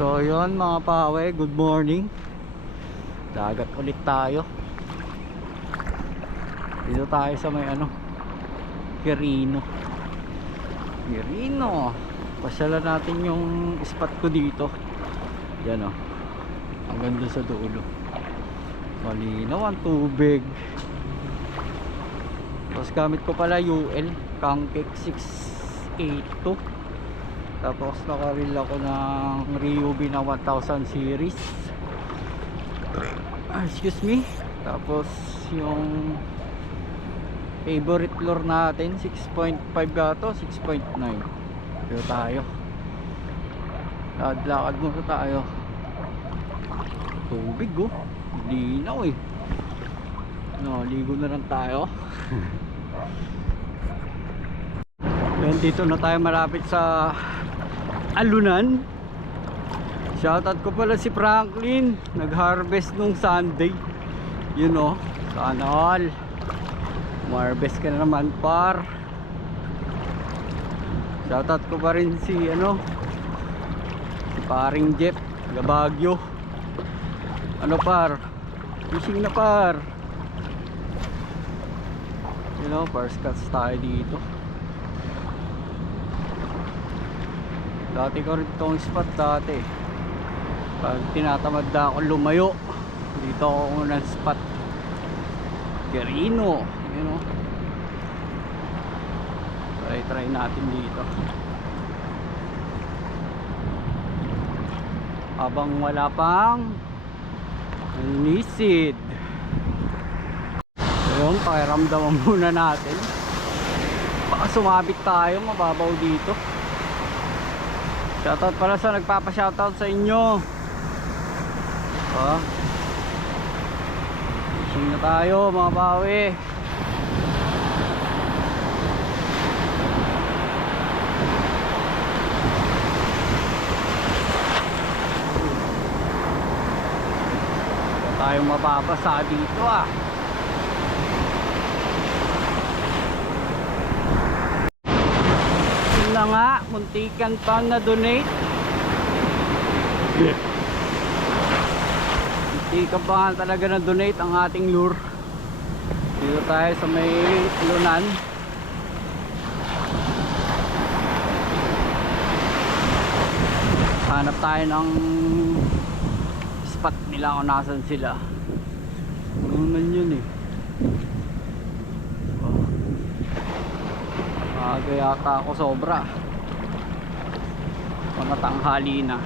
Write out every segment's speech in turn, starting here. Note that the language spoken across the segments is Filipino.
So yun mga pawe, good morning. Dagat ulit tayo. Dito tayo sa may Quirino. Pasyalan natin yung spot ko dito. Yan o, hanggang doon sa dulo. Malinaw ang tubig. Tapos gamit ko pala UL Kangkek 682. Tapos nakareel ako ng Ryobi na 1000 series. Excuse me. Tapos yung favorite lure natin 6.5 gato, 6.9. Dito tayo. Lakad muna tayo. Tubig oh, linaw eh. Ligo na lang tayo. Yan, dito na tayo malapit sa Alunan. Shoutout ko pala si Franklin, nag-harvest nung Sunday. Yun o, sana all ma-harvest ka na naman par. Shoutout ko pa rin si si paring Jeff Gabagyo. Par, fishing na par. First cuts tayo dito. Dati ko rin itong spot dati. Pag tinatamad na ako lumayo, dito ako unang spot. Quirino, try natin dito. Habang wala pang nisid. Ayun, pakiramdaman muna natin. Baka sumabit tayo, mababaw dito. Shoutout pala sa nagpapa-shoutout sa inyo. Fishing na tayo mga bawi. Wala tayong mababasa dito Yun na nga, muntikan pa na donate. Muntikan pa nga talaga na donate ang ating lure. Dito tayo sa may Alunan. Hanap tayo ng spot nila kung nasan sila. Ano naman yun eh. Aga yata ako sobra. Mga tanghali na.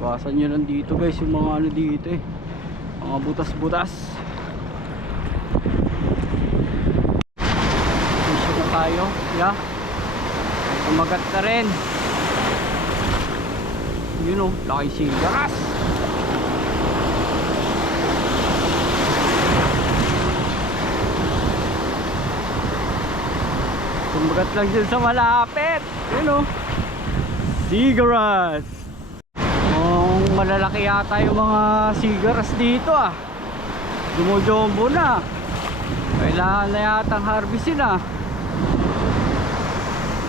Bawasan nyo lang dito guys, yung mga dito eh, mga butas-butas. Push na tayo. Kumagat ka rin. Laki sigaras. Kumagat lang dyan sa malapit. Sigaras. Malalaki yata yung mga sigaras dito Dumojombo na. Kailangan na yata harvestin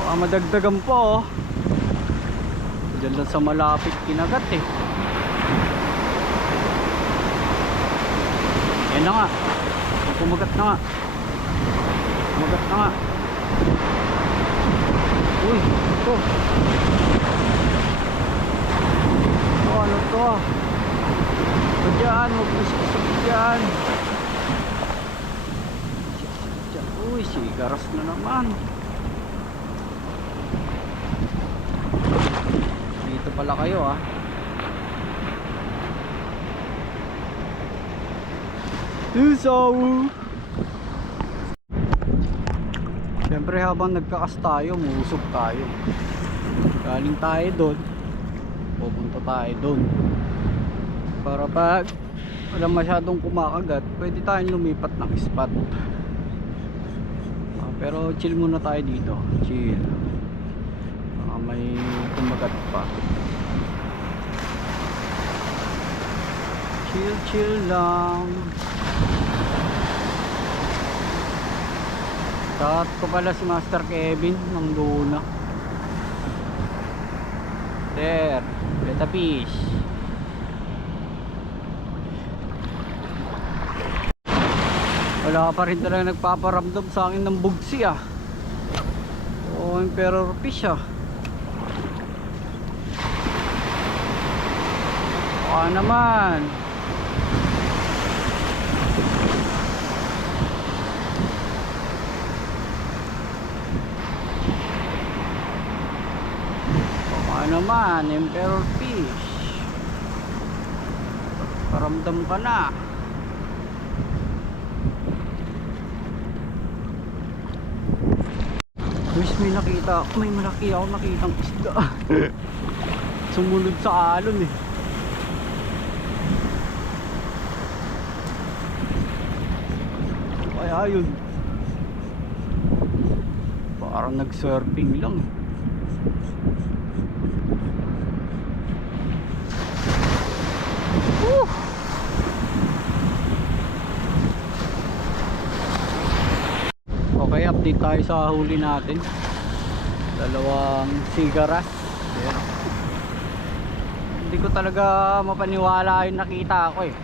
baka madagdagan po Diyan lang sa malapit kinagat Yan na nga. Kumagat na nga. Uy, ito. Ano to? Ito dyan, mag-usik dyan. Uy, sigaras na naman. Dito pala kayo Tusaw. Siyempre habang nagkakas tayo, musok tayo. Galing tayo doon, pupunta tayo doon para pag walang masyadong kumakagat, pwede tayong lumipat ng spot. Pero chill muna tayo dito. Chill. May kumagat pa. Chill lang. Shoutout ko pala si Master Kevin ng Luna. There, beta fish. Wala pa rin talaga nagpaparamdam sa akin ng bugsi ah. O emperor fish ah. Baka naman. Baka naman, emperor fish. Paramdam ka na. Wish may nakita ako, may malaki ako nakitang isda. Sumunod sa alon eh. Kaya yun, parang nag-surfing lang eh. Okay, update tayo sa huli natin. Dalawang sigaras. Ayan. Hindi ko talaga mapaniwala yung nakita ko eh.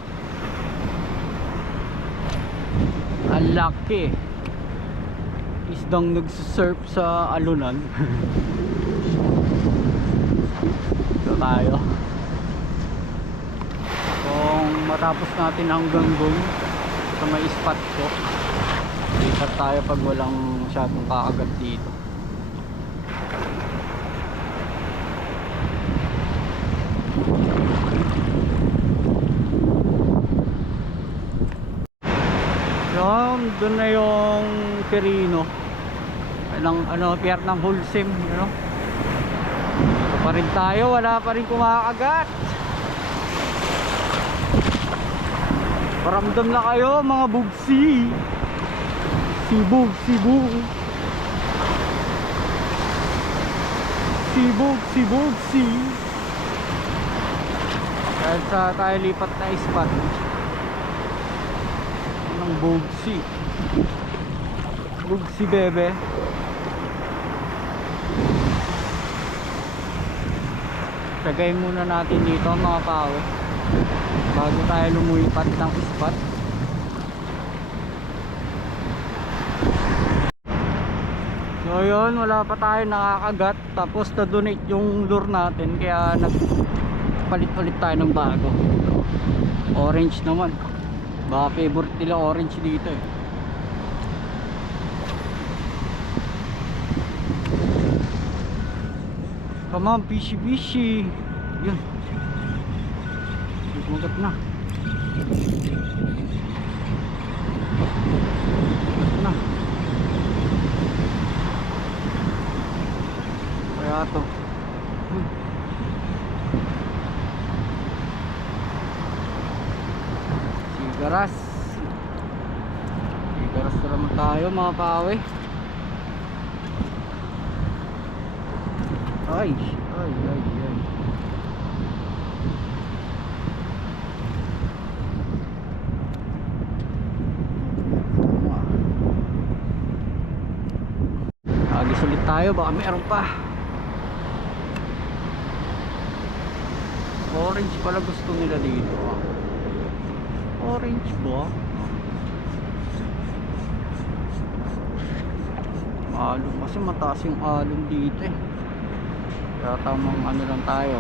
Ang laki. Isdang nagsusurf sa alunan. Ito tayo. Kung matapos natin hanggang dun sa may spot ko, lipat tayo pag walang masyadong kakagat dito. Yan, doon na yung Perino pier ng Hulsim, you know? Ito pa rin tayo, wala pa rin kumakagat. Paramdam na kayo mga bugsi. Sibug, sibug. Sibug, sibug, si. Kahit sa tayo lipat na spot ng bugsi. Bugsi bebe. Tagayin muna natin dito mga pawe bago tayo lumulipat ng spot. So yun, wala pa tayo nakakagat. Tapos na-donate yung lure natin, kaya nagpalit ulit tayo ng bago. Orange naman. Baka favorite nila orange dito eh. Come on, fishy fishy. Yun, magat na. Magat na. Kaya to sigaras. Sigaras na naman tayo mga pawe. Ay, ay, ay, ay. Agis ulit tayo, baka meron pa. Orange pala gusto nila dito. Orange ba? Alon, kasi mataas yung alon dito eh. Kaya tamang ano lang tayo,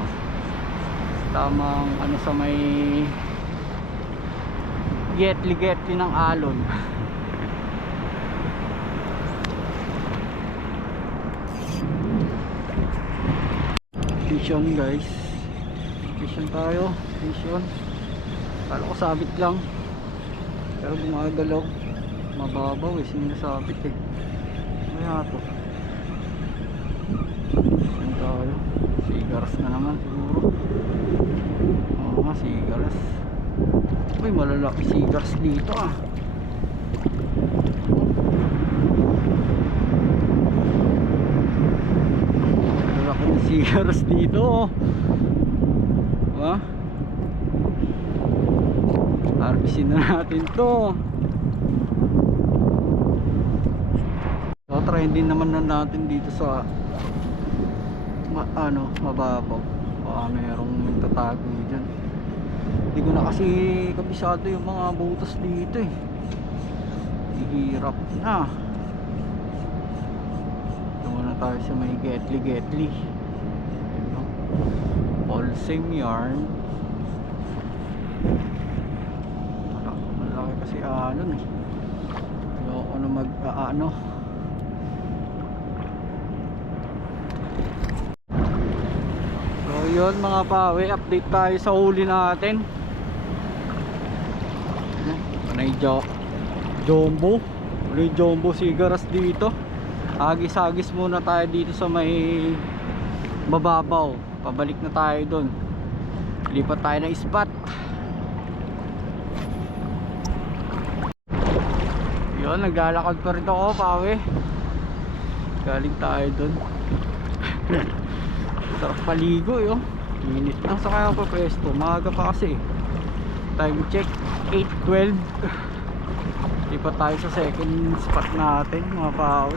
tamang ano sa may getli ng alon. Vision guys, vision tayo, vision. Kala ko sabit lang, pero gumagalaw. Mababaw eh, sinasabit eh. Kaya to tayo. Sigaras na naman siguro. Oo nga, sigaras. Uy, malalaki sigaras dito ah. Malalaki na sigaras dito oh. Ha? Harvestin na natin to. Tatayin din naman na natin dito sa mababaw. Baka merong tatago dyan. Hindi ko na kasi kabisado yung mga butas dito eh. Hirap na. Muna tayo sa may Getly. All same yarn. Malaki kasi eh. Ayoko na So yun mga pawe, update tayo sa huli natin. Panay jumbo. Panay jumbo sigaras dito. Agis-agis muna tayo dito sa may mababaw. Pabalik na tayo dun. Lipat tayo ng spot. Yun, naglalakad pa rin ako, pawe. Galing tayo dun. Sarap paligo yun. Minute lang sa kaya pa pwesto. Maaga pa kasi. Time check 8:12. Lipat tayo sa second spot natin mga pawe.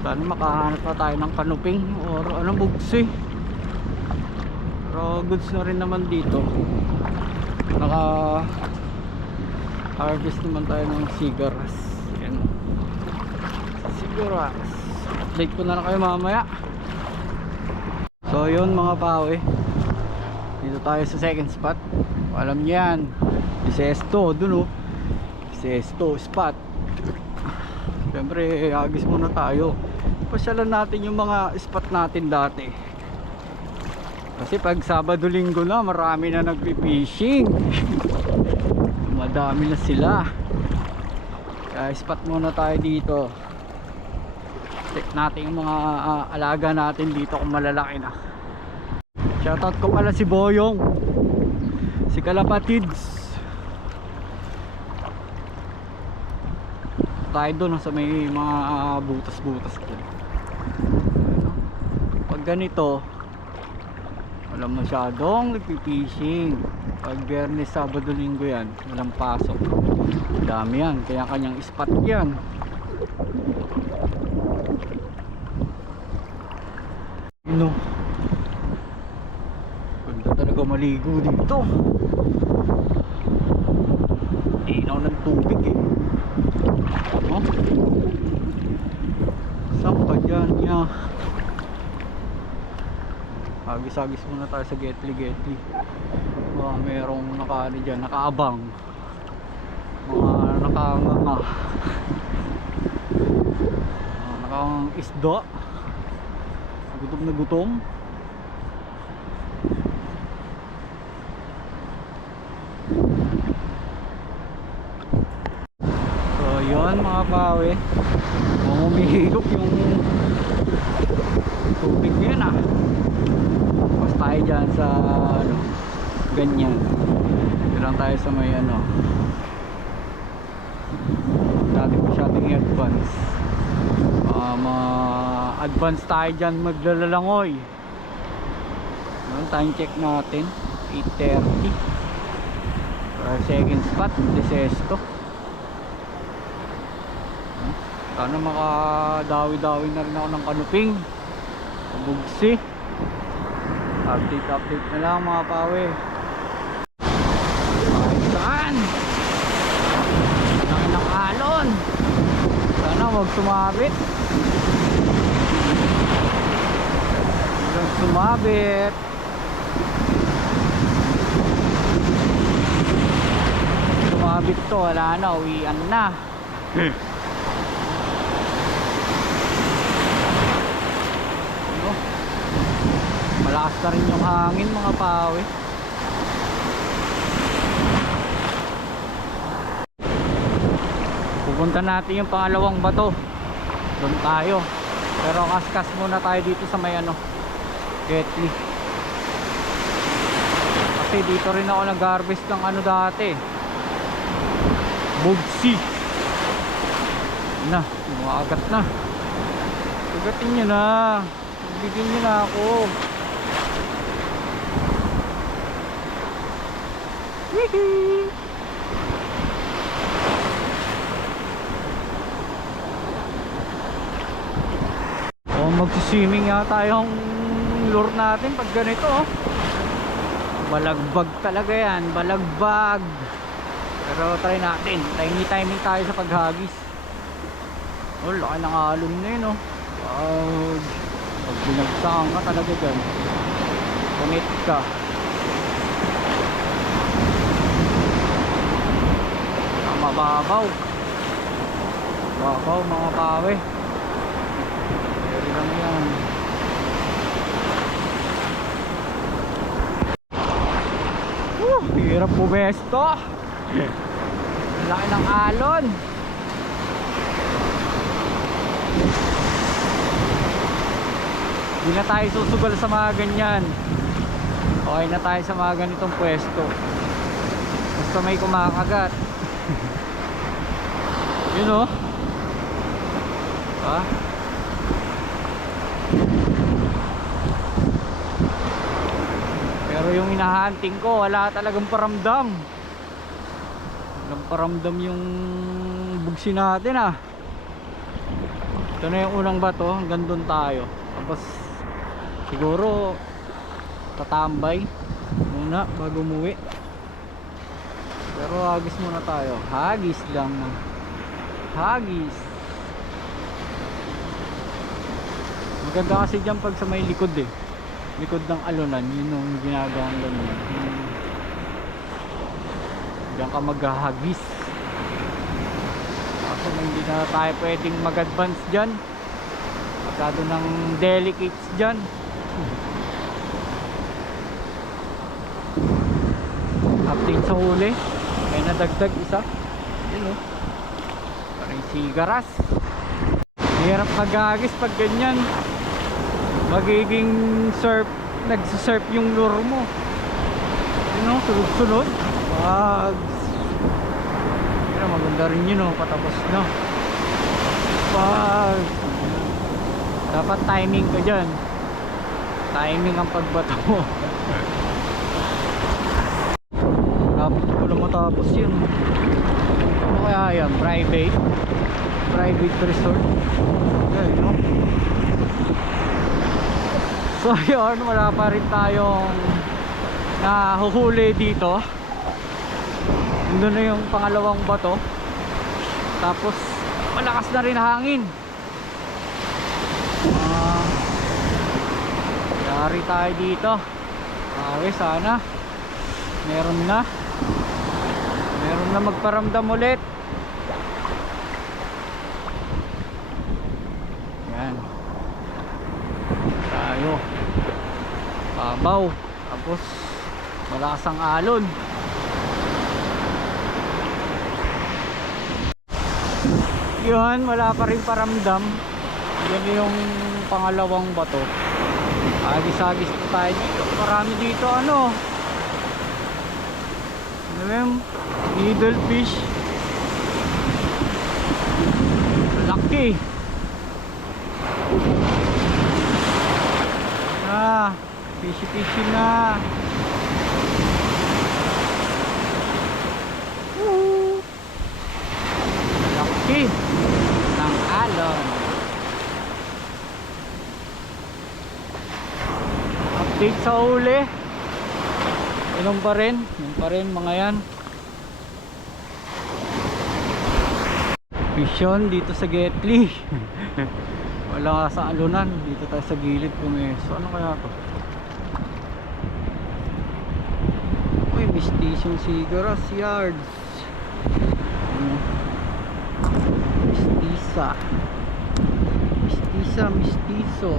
Sana makahanap na tayo ng kanuping or bugsi. Pero goods na rin naman dito. Naka harvest naman tayo ng sigaras. Yan. Sigaras. Update ko na lang kayo mamaya. So yun mga pawe, dito tayo sa second spot. Alam niyo yan, Bisesto dun Bisesto spot. Siyempre agis muna tayo. Pasyalan natin yung mga spot natin dati. Kasi pag Sabado Linggo na, marami na nagpi-fishing. Madami na sila. Kaya spot muna tayo dito. Check natin yung mga alaga natin dito kung malalaki na. Shoutout ko pala si Boyong, si Kalapatids. Tayo doon sa may mga butas-butas dyan. Pag ganito walang masyadong nagpipishing. Pag Biyernes, Sabado, Linggo yan, walang pasok. Dami yan, kaya kanyang spot yan. Ganda talaga maligo dito. Inaw ng tubig eh. Saan pa dyan niya? Agis-agis muna tayo sa Getly. Merong nakaano dyan, nakaabang. Mga nakanganga. Nakang isda. Gutom na gutom. So yun mga pawe, umihigop yung tubig yun pas tayo dyan sa ganyan. Bilang tayo sa may dati masyadong i-advance. Ma-advance tayo dyan maglalalangoy. Time check natin 8:30. Second spot Bisesto. Sana makadawi-dawi na rin ako ng kanuping, bugsi. Update na lang mga pawe. Saan? Laki ng alon. Sana huwag sumabit. Huwag sumabit. Sumabit to, wala na, uwian na. Malakas na rin yung hangin mga pawe. Pupunta natin yung pangalawang bato. Doon tayo. Pero kaskas muna tayo dito sa may Getly. Kasi dito rin ako nag-harvest ng dati. Bugsi. Na, umaagat na. Agatin nyo na. Bigyan nyo na ako. Wihee! Magsiswimming yata yung lure natin pag ganito, oh. Balagbag talaga yan, balagbag. Pero try natin, timing tayo sa paghagis. Oh, laki ng alon na yun, oh. Pag binagsakan ka talaga dyan, punit ka. Mababaw mga pawe, pero lang yan. Hirap bumesto. Laki ng alon. Hindi na tayo susugal sa mga ganyan. Okay na tayo sa mga ganitong pwesto. Basta may kumakagat. Yun, oh. Ha? Pero yung hinahunting ko, wala talagang paramdam. Walang paramdam yung bugsi natin, ah. Ito na yung unang bato, hanggang doon tayo. Tapos siguro tatambay muna bago umuwi. Pero hagis muna tayo. Hagis lang. Hagis. Maganda kasi dyan pag sa may likod, eh. Likod ng alunan, yun yung ginagawang ganyan. Diyan ka maghahagis. Kaso hindi na tayo pwedeng mag-advance dyan. Masyado ng delicates dyan. Update sa huli. May nadagdag isa. Yun, oh. Parang sigaras. Hirap maghagis pag ganyan. Magiging surf, nagsisurf yung lure mo. Yun, oh, sunod-sunod. Pag maganda rin yun, oh, patapos na. Pag dapat timing ka dyan. Timing ang pagbato mo. Lapit ko lang matapos yun. Ano kaya yan? Private resort. Okay, no? So yun, wala pa rin tayong nahuhuli dito. Nandun na yung pangalawang bato. Tapos malakas na rin hangin. Yari tayo dito. Okay, sana meron na magparamdam ulit. Yan tayo, babaw, tapos malakas ang alon. Yun, wala pa rin paramdam. Yan yung pangalawang bato. Agis-agis na tayo dito. Marami dito, ano yung needle fish. Laki. Fishy na. Laki ng alon. Update sa huli. Yun pa rin mga yan. Vision dito sa Getly. Wala sa alunan. Dito tayo sa gilid pumeso. Ano kaya to? Uy, mistisong sigaras yards. Mistiso.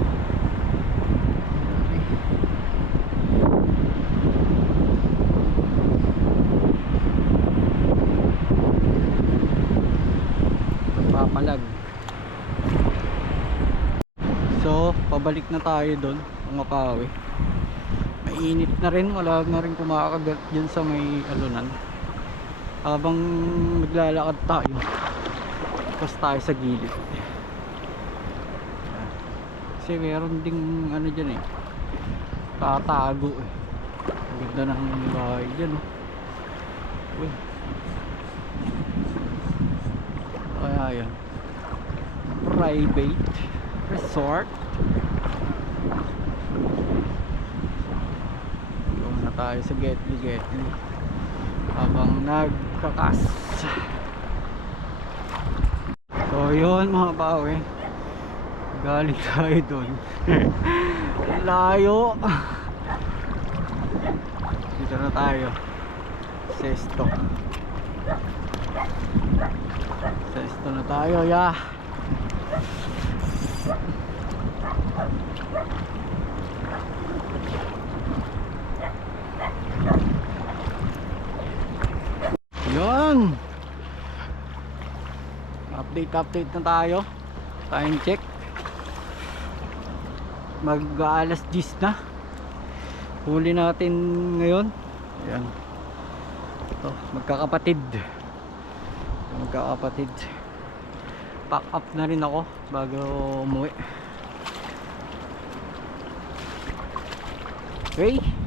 Papalag. So, pabalik na tayo doon, mga pawe. Mainit na rin, wala na rin kumakagat dyan sa may alunan. Habang naglalakad tayo, tapos tayo sa gilid. Kasi meron ding ano dyan, eh, tatago, eh. Ang ganda ng bahay dyan, oh. Uy. Kaya yan, private resort. tayo sa Getly Getly habang nagkakas. So yun mga bawi, galing tayo dun. Layo. Dito na tayo Sesto na tayo, yeah. Yun, update na tayo. Time check, mag-alas 10 na. Huli natin ngayon. Ayan, ito, magkakapatid. Pack up na rin ako bago umuwi. Okay.